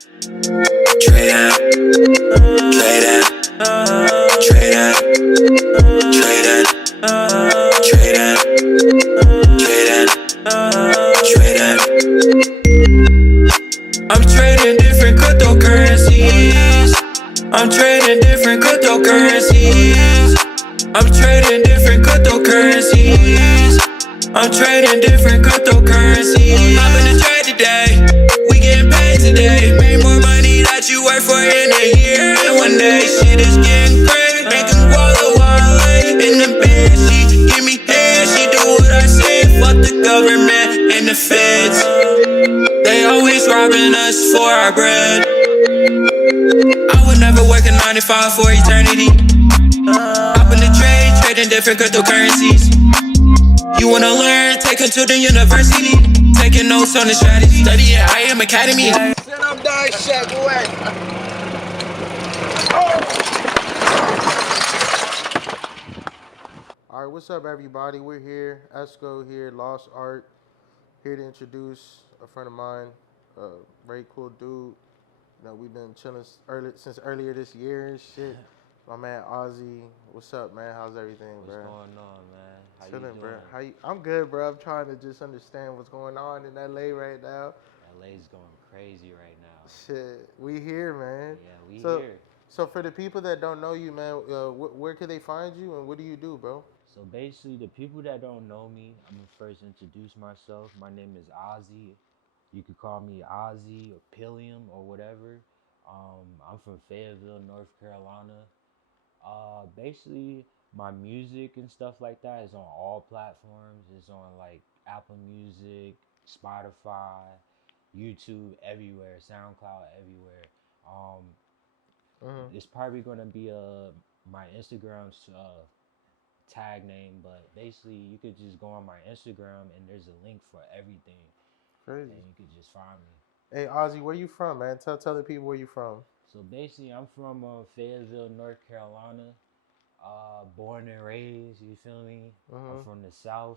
Trading, trading, trading, trading, trading, trading, trading. I'm trading different cryptocurrencies. I'm trading different cryptocurrencies. I'm trading different cryptocurrencies. I'm trading different cryptocurrencies. I'm in the trade today. We getting paid today. Made more money that you work for in a year. And one day shit is getting crazy. Making walla in the bed. She give me head. She do what I say. Fuck the government and the feds. They always robbing us for our bread. I would never work a 9 to 5 for eternity. Hop in the trade, trading different cryptocurrencies. You wanna learn? Take her to the university. Taking notes on the strategy. Studying I am academy. Send them die shack away. All right, what's up, everybody? We're here. Esco here, Lost Art, here to introduce a friend of mine, very cool dude. You know, we've been chilling since earlier this year and shit. My man Ozzy, what's up, man? How's everything, bro? What's going on, man? How Chilling, you doing? bro. I'm good, bro. I'm trying to just understand what's going on in LA right now. LA's going crazy right now. Shit, we here, man. Yeah, we here. So for the people that don't know you, man, where can they find you and what do you do, bro? So basically, the people that don't know me, I'm gonna first introduce myself. My name is Ozzy. You could call me Ozzy or Pillium or whatever. I'm from Fayetteville, North Carolina. Basically, my music and stuff like that is on all platforms. It's on like Apple Music, Spotify, YouTube, everywhere, SoundCloud, everywhere. Um, Mm-hmm. it's probably gonna be my Instagram's tag name, but basically you could just go on my Instagram and there's a link for everything, Crazy. and you could just find me. Hey, Ozzy, where you from, man? Tell the people where you from. So basically, I'm from Fayetteville, North Carolina. Born and raised. You feel me? I'm Mm-hmm. from the South.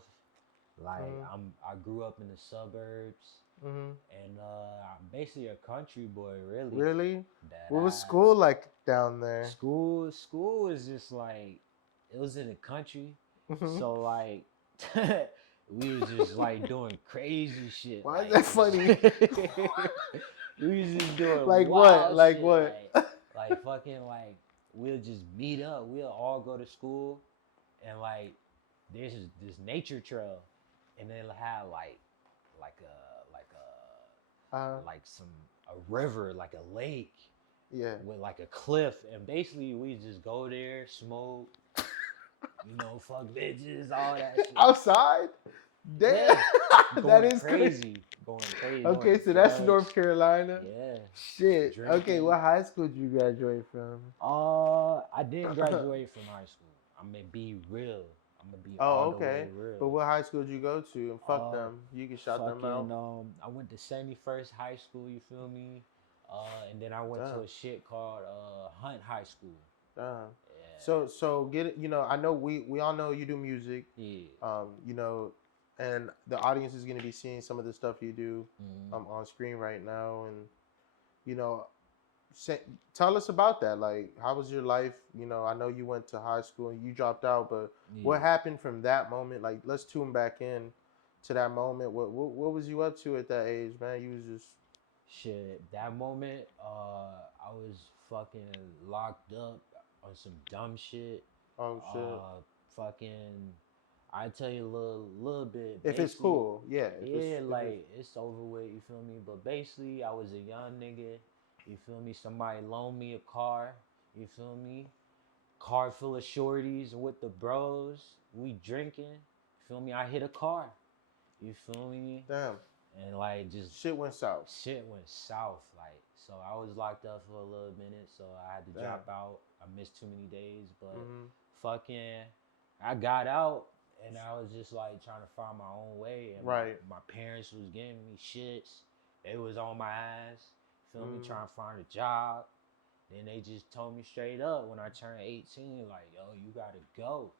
Like Mm-hmm. I grew up in the suburbs, Mm-hmm. and I'm basically a country boy, really. Really? That What was ass. school like down there? School was just like it was in the country, Mm-hmm. so like we was just like doing crazy shit. Why is Like that funny? we was just doing Like what? wild Like shit. what? Like fucking like we'll just meet up. We'll all go to school, and like there's this nature trail, and then it'll have like Uh, like some a river, like a lake yeah. with like a cliff, and basically we just go there, smoke, fuck bitches, all that shit. Outside? Damn. Yeah, That going is crazy. crazy, going crazy. Okay, Doing so that's drugs. North Carolina. Yeah, Shit. Okay, drinking. what high school did you graduate from? I didn't graduate from high school. I'm gonna be real. I'm gonna be Oh, all the way okay. But real. what high school did you go to? And fuck Uh, them. You can shout them out. fucking I went to 71st High School. You feel me? And then I went to Damn. a shit called Hunt High School. Damn. Yeah, So get it. You know, I know we all know you do music. yeah. You know, and the audience is gonna be seeing some of the stuff you do, Mm-hmm. on screen right now, and you know, say, tell us about that. Like, how was your life? You know, I know you went to high school and you dropped out, but Yeah. what happened from that moment? Like, let's tune back in to that moment. What was you up to at that age, man? You was just Shit, that moment, I was fucking locked up on some dumb shit. oh shit. Fucking, I tell you a little bit. If it's Basically, cool, yeah. yeah, If it's like it's over with. You feel me? But basically, I was a young nigga. You feel me? Somebody loaned me a car. You feel me? Car full of shorties with the bros. We drinking. You feel me? I hit a car. You feel me? damn, And like just shit went south. shit went south. Like so, I was locked up for a little minute. So I had to Damn. drop out. I missed too many days, but Hmm. fucking, I got out. And I was just like trying to find my own way, and Right. my parents was giving me shits. They was on my ass. Feel me? Trying to find a job. Then they just told me straight up when I turned 18, like, yo, you gotta go.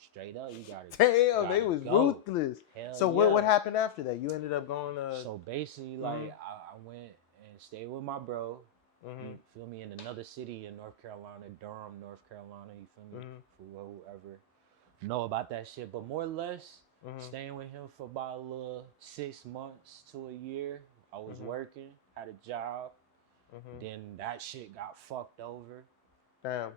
Straight up, you gotta. Damn, they gotta was go. ruthless. Hell So yeah. what happened after that? You ended up going to. So basically, like, I went and stay with my bro. Mm-hmm. You feel me? In another city in North Carolina, Durham, North Carolina. You feel me? Mm-hmm. For whoever know about that shit, but more or less Mm-hmm. staying with him for about a little 6 months to a year. I was Mm-hmm. working, had a job. Mm-hmm. Then that shit got fucked over. Damn.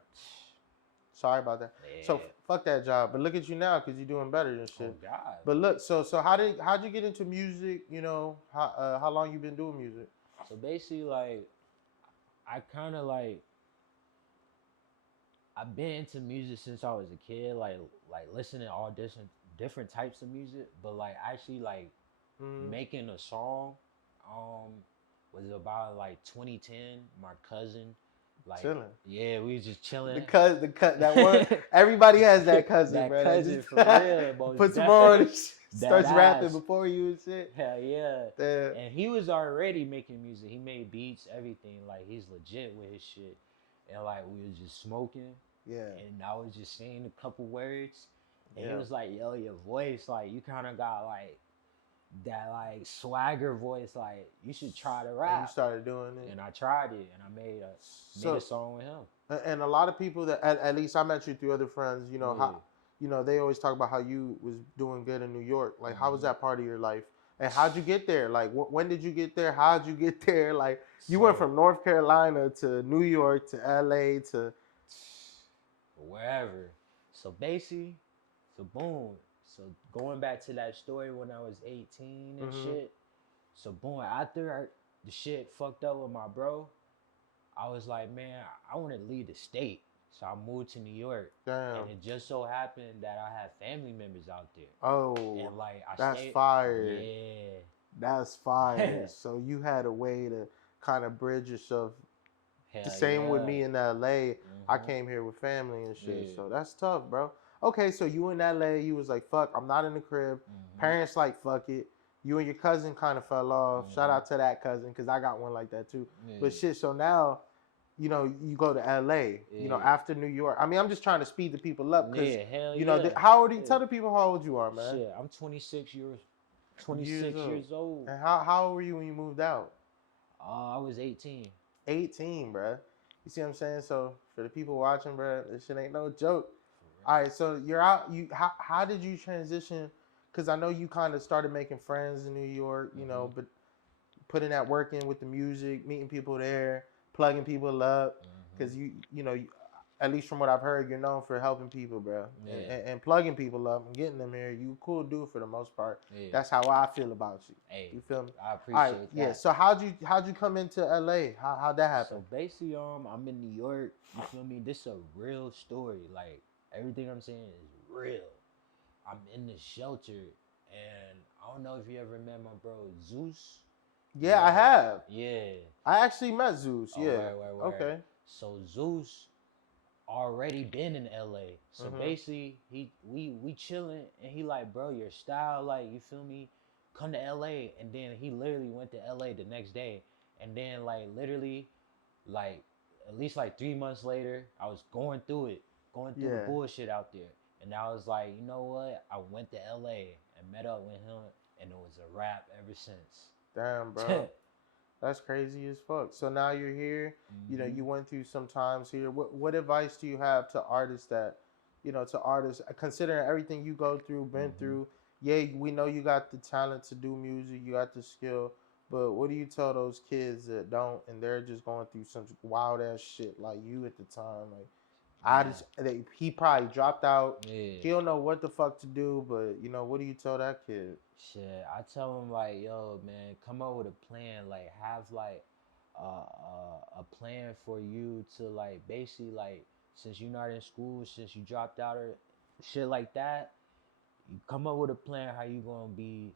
Sorry about that. So Yeah. fuck that job. But look at you now, cause you're doing better and Oh shit. God. But look, so how'd you get into music? You know, how long you been doing music? So basically, like, I kind of like I've been into music since I was a kid. Like listening to all different types of music, but like actually like Mm-hmm. making a song, um, was about like 2010. My cousin, like, Chilling. yeah, we was just chilling. That one. Everybody has that cousin, That bro. That cousin just for real, most puts them on and that starts rapping ass. before you and shit. Hell yeah. Damn. And he was already making music. He made beats, everything. Like he's legit with his shit. And like we was just smoking Yeah. and I was just saying a couple words. And he Yeah. was like, yo, your voice, like you kinda got like that like swagger voice, like you should try to And you rap. started doing it. And I tried it and I made a So, song with him. and a lot of people that at least I met you through other friends. You know Yeah. how, you know they always talk about how you was doing good in New York. Like, how was Mhm. that part of your life? And how'd you get there? Like, when did you get there? How'd you get there? Like, you went So from North Carolina to New York to LA to. wherever. So basically, so boom. So going back to that story when I was 18 and Mm-hmm. shit. So boom, after the shit fucked up with my bro, I was like, man, I want to leave the state. So I moved to New York. Damn. And it just so happened that I had family members out there. Oh, And like I that's stayed, fire. yeah. That's fire. So you had a way to kind of bridge yourself. The Hell same with yeah. me in LA. I Mm-hmm. came here with family and shit. Yeah. So that's tough, bro. Okay, so you in LA, you was like, fuck, I'm not in the crib. Mm-hmm. Parents like, fuck it. You and your cousin kind of fell off. Shout Mm-hmm. out to that cousin, because I got one like that too. But Yeah. shit, so now, you know, you go to LA, you know, Yeah. after New York. I mean, I'm just trying to speed the people up because, Yeah, hell you know, yeah. how old are you? Yeah. Tell the people how old you are, man. Shit, I'm 26 years Years 26 old. years old. And how old were you when you moved out? I was 18. 18, bruh. You see what I'm saying? So for the people watching, bruh, this shit ain't no joke. For All real. right, so you're out. How did you transition? Because I know you kind of started making friends in New York, you Mm-hmm. know, but putting that work in with the music, meeting people there, plugging people up. Mm-hmm. Because you know, at least from what I've heard, you're known for helping people, bro, Yeah. and plugging people up and getting them here. You cool dude for the most part. Yeah. That's how I feel about you. Hey, You feel me? I All right, appreciate yeah. that. So how'd you come into LA? How'd that happen? So basically, I'm in New York. You feel me? This a real story. Like everything I'm saying is real. I'm in the shelter, and I don't know if you ever met my bro Zeus. Yeah, I have. Yeah. I actually met Zeus. Oh, Yeah. where. Okay. So Zeus already been in LA. So Mhm. basically we chilling and he like, bro, your style, like, you feel me? Come to LA. And then he literally went to LA the next day. And then like literally like at least like 3 months later, I was going through the Yeah. bullshit out there. And I was like, you know what? I went to LA and met up with him and it was a wrap ever since. Damn, bro. That's crazy as fuck. So now you're here. You know, Mhm. you went through some times here. What advice do you have to artists that, you know, to artists considering everything you go through, been Mhm. through? Yeah, we know you got the talent to do music, you got the skill, but what do you tell those kids that don't and they're just going through some wild ass shit like you at the time? Like, Man. he probably dropped out. Yeah. He don't know what the fuck to do, but you know, what do you tell that kid? Shit, I tell him like, yo, man, come up with a plan. Like, have like a plan for you to like basically like since you're not in school, since you dropped out or shit like that. You come up with a plan how you gonna be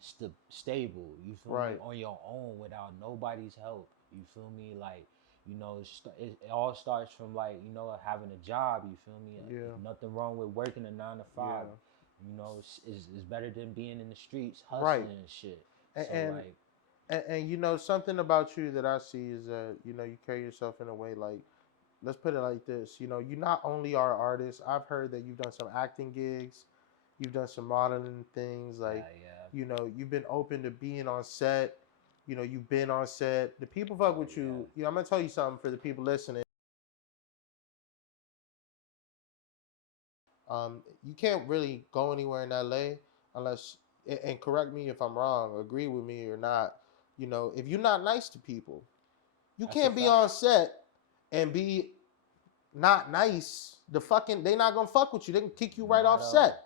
stable. You feel me Right. on your own without nobody's help. You feel me like. You know, it all starts from like, you know, having a job. You feel me? Yeah. Nothing wrong with working a 9 to 5. Yeah. You know, it's better than being in the streets Right. hustling and shit. And, So and like, and you know something about you that I see is that you know you carry yourself in a way like, let's put it like this, you know, you not only are an artist. I've heard that you've done some acting gigs, you've done some modeling things, like, yeah, you know, you've been open to being on set, You know, you've been on set. The people fuck with you. You know, I'm gonna tell you something for the people listening. You can't really go anywhere in LA unless, and correct me if I'm wrong, agree with me or not. You know, if you're not nice to people, you That's a can't be fact. on set and be not nice. They not gonna fuck with you. They can kick you right Not off at set. all.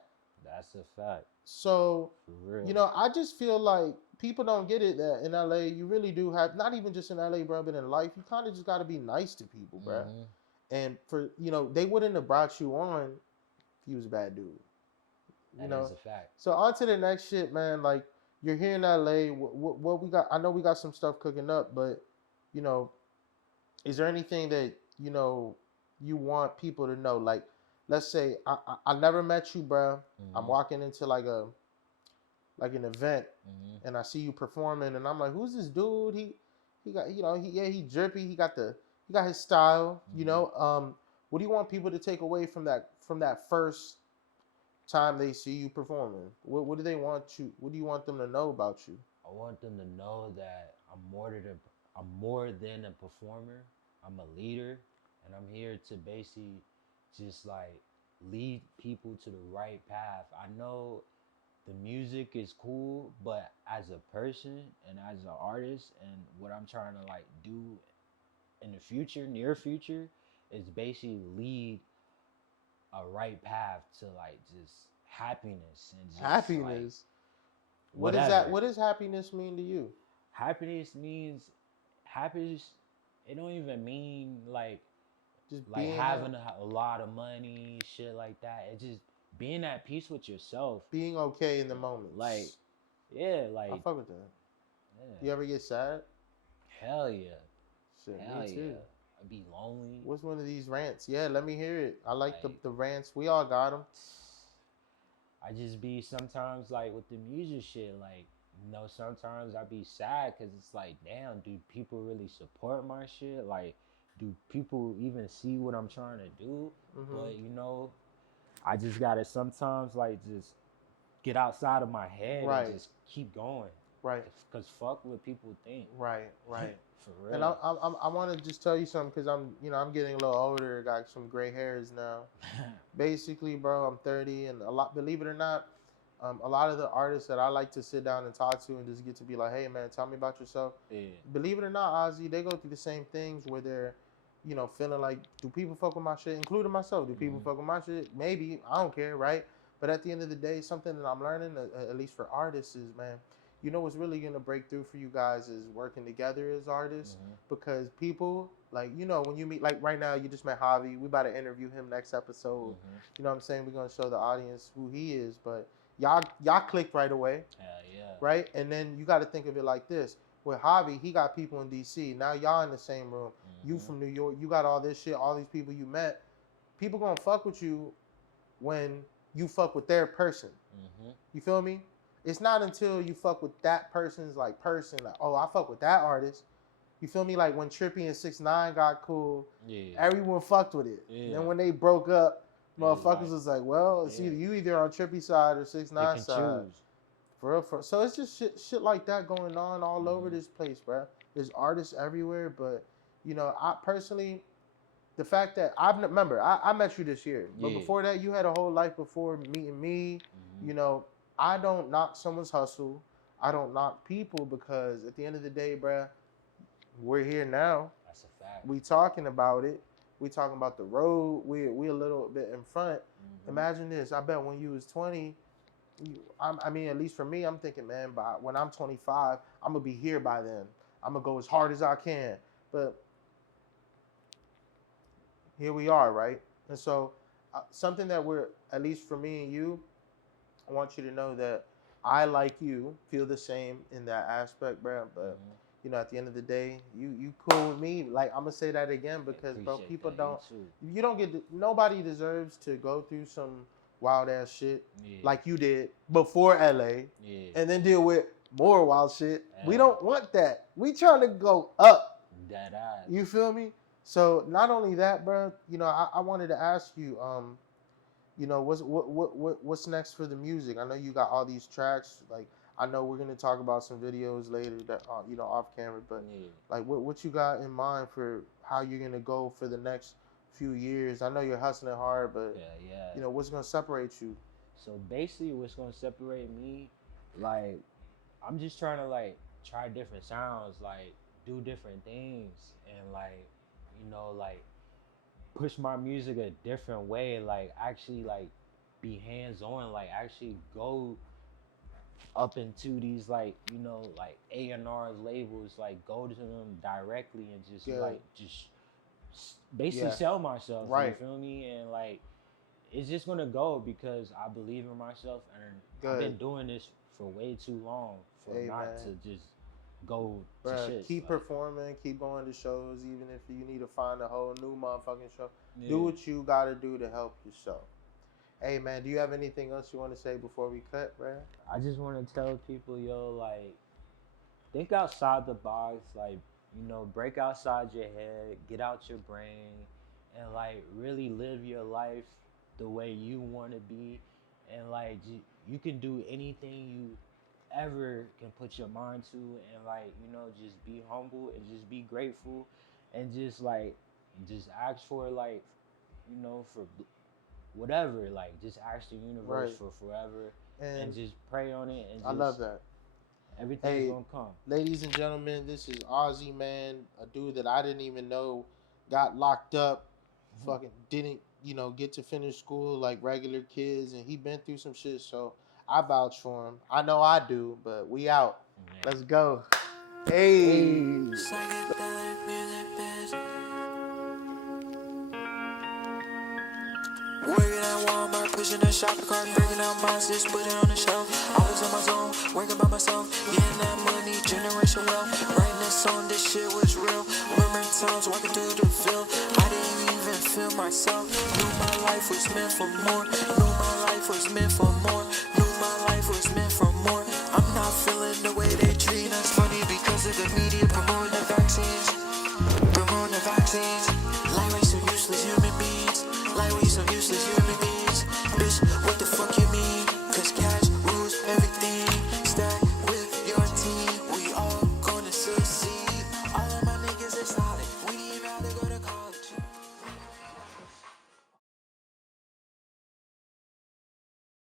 That's a fact. So, For real. you know, I just feel like people don't get it that in LA you really do have, not even just in LA, bro, but in life you kind of just got to be nice to people, bro. Mm-hmm. And for they wouldn't have brought you on if you was a bad dude. You That know. is a fact. So on to the next shit, man. Like you're here in LA. What we got? I know we got some stuff cooking up, but you know, is there anything that you want people to know? Like, let's say I never met you, bro. I'm Mm-hmm. walking into like an event, Mm-hmm. and I see you performing, and I'm like, who's this dude? He got he drippy. He got his style. Mm-hmm. What do you want people to take away from that first time they see you performing? What do they want you? What do you want them to know about you? I want them to know that I'm more than a performer. I'm a leader, and I'm here to basically just like lead people to the right path. I know the music is cool, but as a person and as an artist, and what I'm trying to like do in the future, near future, is basically lead a right path to like just happiness and just like Happiness. What is that? whatever. What does happiness mean to you? Happiness means happiness. It don't even mean Just like being having a lot of money, shit like that. It's just being at peace with yourself. being okay in the Like moments. yeah, I like fuck with that. You yeah, ever get sad? hell yeah, Shit, me hell too. yeah. I'd be lonely. What's one of these rants? Yeah, let me hear it. I like Like the rants. We all got them. I just be sometimes like with the music shit, like sometimes I be sad because it's like, damn, do people really support my shit? Like, do people even see what I'm trying to do? Hmm. But I just gotta sometimes like just get outside of my head and Right, just keep going, right, cause fuck what people think. right, right. For And real. I want to just tell you something because I'm getting a little older. Got some gray hairs now. Basically, bro, I'm 30, and a lot. Believe it or not, a lot of the artists that I like to sit down and talk to and just get to be like, hey man, tell me about yourself. Yeah. Believe it or not, Ozzy, they go through the same things where they're, feeling like, do people fuck with my shit, including myself? Do people Hmm. fuck with my shit? Maybe, I don't care, right? But at the end of the day, something that I'm learning, at least for artists, is man, what's really gonna break through for you guys is working together as artists, Hmm. because people like when you meet, like right now you just met Javi, we about to interview him next episode. Hmm. You know what I'm saying? We're gonna show the audience who he is, but y'all clicked right away, Hell yeah. right? And then you got to think of it like this: with Javi, he got people in DC. Now y'all in the same room. You Hmm. from New York, you got all this shit, all these people you met. People gonna fuck with you when you fuck with their person. Hmm. You feel me? It's not until you fuck with that person's like person, like, oh, I fuck with that artist. You feel me? Like when Trippy and 6ix9ine got cool, Yeah. everyone fucked with it. And Yeah. then when they broke up, It was motherfuckers like, was like, well, it's yeah, either you either on Trippy side or Six pick Nine and side. choose. For real, so it's just shit like that going on all over Hmm. this place, bro. There's artists everywhere, but I personally, the fact that I met you this year, but Yeah. before that, you had a whole life before meeting me. Hmm. You know, I don't knock someone's hustle. I don't knock people because at the end of the day, bro, we're here now. That's a fact. We talking about it. We talking about the road. We a little bit in front. Hmm. Imagine this. I bet when you was 20, I mean, at least for me, I'm thinking, man, by when I'm 25, I'm gonna be here by then. I'm gonna go as hard as I can. But here we are, right? And so, something that we're, at least for me and you, I want you to know that I, like you, feel the same in that aspect, bro. But Hmm. at the end of the day, you cool with me. Like I'm gonna say that again I because, bro, appreciate people that. You don't. too. You don't get. Nobody deserves to go through some wild ass shit Yeah. like you did before LA, Yeah. and then deal with more wild shit. We Yeah. don't want that. We trying to go up. That ass. You feel me? So not only that, bro. I wanted to ask you, what's next for the music? I know you got all these tracks. Like I know we're gonna talk about some videos later that you know, off camera, but Yeah. like what you got in mind for how you're gonna go for the next few years? I know you're hustling hard, but Yeah. you know what's gonna separate you? So basically, what's gonna separate me, like, I'm just trying to like try different sounds, like do different things, and like, like push my music a different way, like actually like be hands on, like actually go up into these like like A&R labels, like go to them directly and just Good. like basically Yeah. sell myself. You Right. feel me? And like it's just gonna go because I believe in myself, and I've Good. been doing this for way too long for Hey, not man. to just go to Bruh, shits. keep Like, performing, keep going to shows, even if you need to find a whole new motherfucking show. yeah. Do what you gotta do to help yourself. Hey man, do you have anything else you want to say before we cut, bruh? I just want to tell people, yo, like, think outside the box, like, break outside your head, get out your brain, and like really live your life the way you want to be, and like you can do anything you ever can put your mind to, and like just be humble and just be grateful, and just like just ask for like for whatever, like just ask the universe Right. for forever, and And just pray on it, and I just love that. everything's Hey, gonna come. ladies and gentlemen, this is Ozzy, man, a dude that I didn't even know got locked up, fucking didn't, get to finish school like regular kids, and he been through some shit, so I vouch for him. I know I do, but we out. Man. Let's go. Hey. Psychedelic music, bitch. Working at Walmart, pushing a shopping cart, breaking out boxes, put it on the shelf. I was in my zone, working by myself, getting that money, generation wealth. Writing this song, this shit was real. Remember times walking through the field, I didn't even feel myself. Knew my life was meant for more. Knew my life was meant for more. Knew my life was meant for